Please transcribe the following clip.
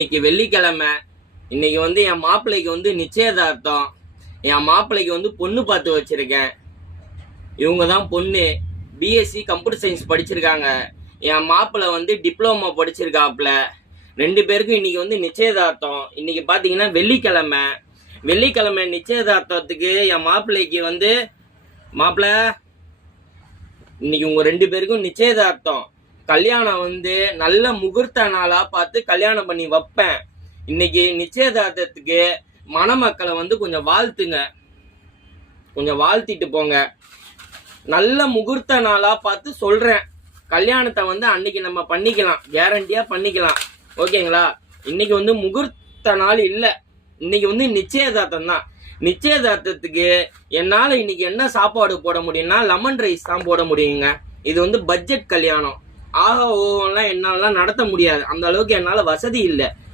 இன்னைக்கு வெள்ளிக்கிழமை. இன்னைக்கு என் மாப்பிள்ளைக்கு நிச்சயதார்த்தம். என் மாப்பிள்ளைக்கு பொண்ணு பார்த்து வச்சிருக்கேன். இவங்க தான் பொண்ணு. பிஎஸ்சி கம்ப்யூட்டர் சயின்ஸ் படிச்சிருக்காங்க. என் மாப்பிள்ளை டிப்ளமோ படிச்சிருக்காப்புல. 2 பேருக்கும் இன்னைக்கு நிச்சயதார்த்தம். இன்னைக்கு பார்த்தீங்கன்னா வெள்ளிக்கிழமை. வெள்ளிக்கிழமை நிச்சயதார்த்தத்துக்கு என் மாப்பிள்ளைக்கு மாப்பிள்ளை இன்னைக்கு உங்க 2 பேருக்கும் நிச்சயதார்த்தம். கல்யாணம் நல்ல முகூர்த்த நாளா பார்த்து கல்யாணம் பண்ணி வைப்பேன். இன்னைக்கு நிச்சயதார்த்தத்துக்கு மணமக்களை கொஞ்சம் வாழ்த்துங்க, கொஞ்சம் வாழ்த்திட்டு போங்க. நல்ல முகூர்த்த நாளா பார்த்து சொல்றேன். கல்யாணத்தை அன்னைக்கு நம்ம பண்ணிக்கலாம், கேரண்டியா பண்ணிக்கலாம். ஓகேங்களா? இன்னைக்கு முகூர்த்த நாள் இல்லை, இன்னைக்கு நிச்சயதார்த்தம் தான். நிச்சயதார்த்தத்துக்கு என்னால இன்னைக்கு என்ன சாப்பாடு போட முடியும்னா லெமன் ரைஸ் தான் போட முடியுங்க. இது பட்ஜெட் கல்யாணம். ஆக ஓவெல்லாம் என்னால நடத்த முடியாது, அந்த அளவுக்கு என்னால வசதி இல்லை.